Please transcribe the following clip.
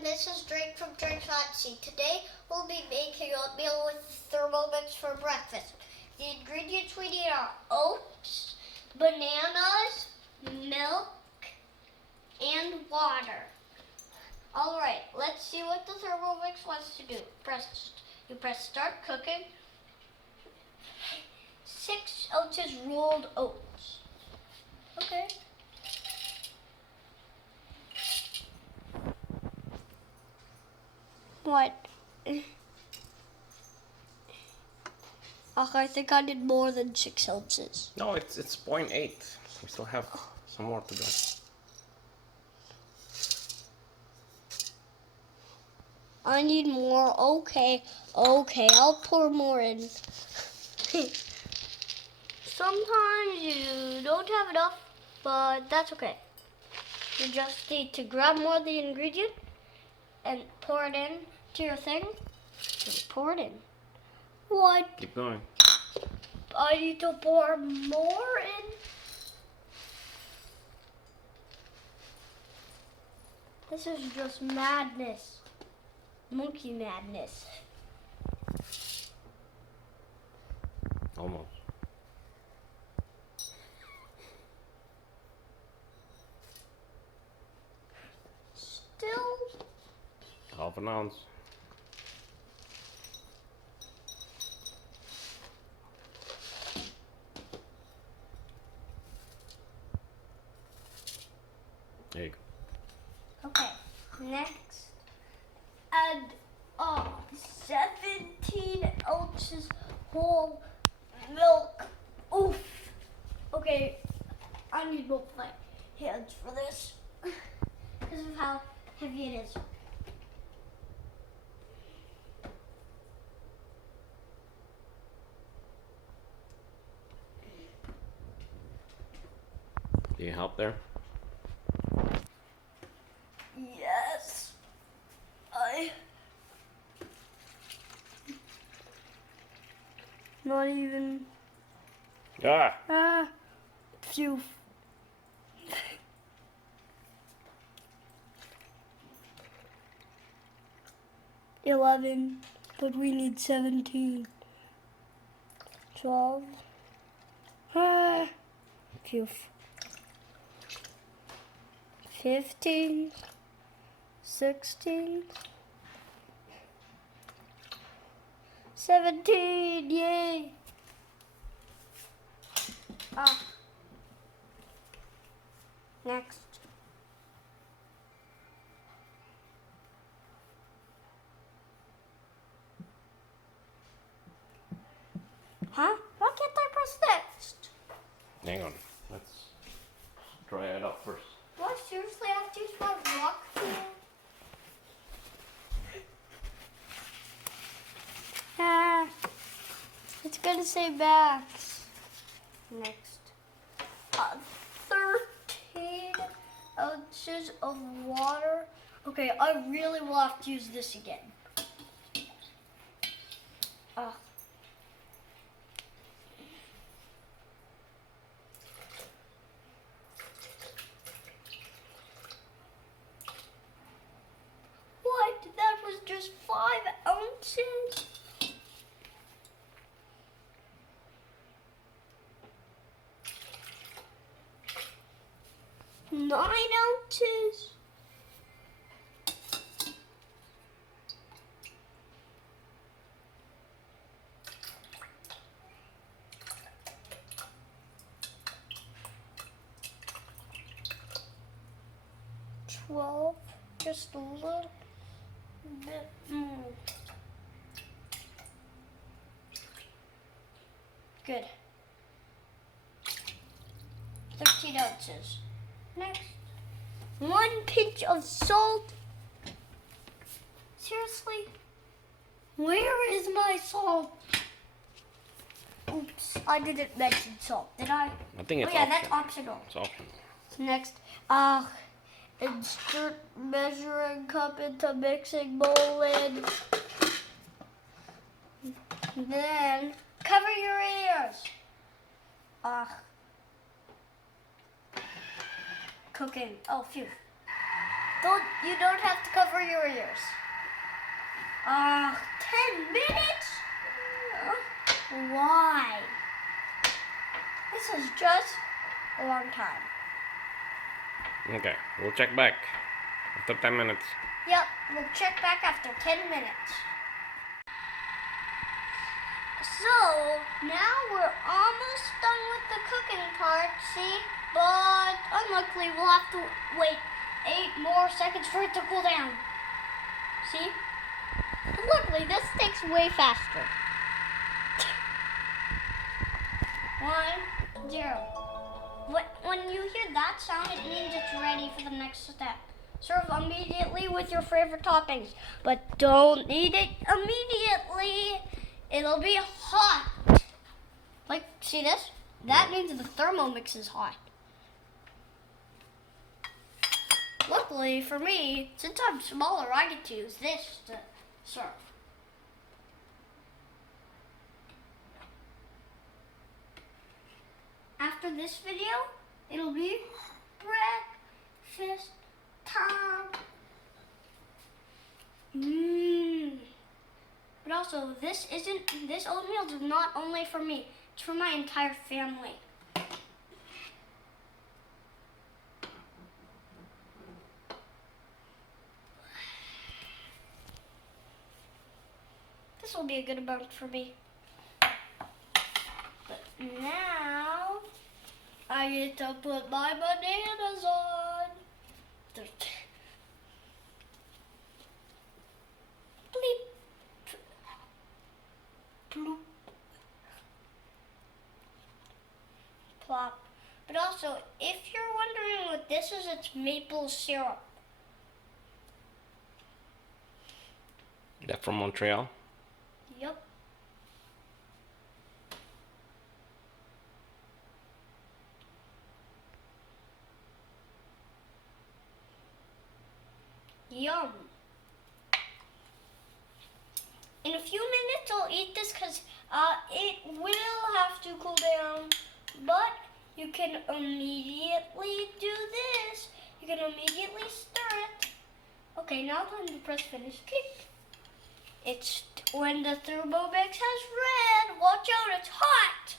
everyone, this is Drake from Drake's Odyssey. Today we'll be making oatmeal with Thermomix for breakfast. The ingredients we need are oats, bananas, milk, and water. Alright, let's see what the Thermomix wants to do. You press start cooking. 6 ounces rolled oats. Okay. What? I think I did more than 6 ounces. No, it's 0.8. We still have some more to go. I need more. Okay, I'll pour more in. Sometimes you don't have enough, but that's okay. You just need to grab more of the ingredient and pour it in to your thing. Just pour it in. What? Keep going. I need to pour more in. This is just madness. Monkey madness. Almost. Still. Half an ounce. There you go. Okay, next, add 17 ounces whole milk. Oof. Okay, I need both my hands for this because of how heavy it is. Do you help there? Yes. Not even. Phew. $11, but we need 17. 12. Phew. 15. 16. 17. Yay. Next. Huh? Why can't I press next? Hang on. Let's try it out first. Do I seriously have to use my rock tool? It's gonna say backs. Next. 13 ounces of water. Okay, I really will have to use this again. What? That was just 5 ounces? $9 ounces? $12, just a little bit more. Good. 13 ounces. Next, 1 pinch of salt. Seriously? Where is my salt? Oops, I didn't mention salt, did I? I think it's yeah, optional. that's optional. It's optional. Next, insert measuring cup into mixing bowl lid. Then, cover your ears. Cooking. Oh, phew. You don't have to cover your ears. 10 minutes? Why? This is just a long time. Okay, we'll check back after 10 minutes. Yep, we'll check back after 10 minutes. So, now we're almost done with the cooking part, see? But unluckily, we'll have to wait 8 more seconds for it to cool down. See? But luckily, this takes way faster. 1, 0. When you hear that sound, it means it's ready for the next step. Serve immediately with your favorite toppings, but don't eat it immediately. It'll be hot. Like, see this? That means the Thermomix is hot. Luckily for me, since I'm smaller, I get to use this to serve. After this video, it'll be breakfast time. But also, this oatmeal is not only for me, it's for my entire family. This will be a good amount for me. But now, I get to put my bananas on. Bleep. Bloop. Plop. But also, if you're wondering what this is, it's maple syrup. That from Montreal? Yep. Yum. In a few minutes I'll eat this because it will have to cool down, but you can immediately do this. You can immediately stir it. Okay, now time to press finish. Click. It's when the Thermomix has red. Watch out, it's hot.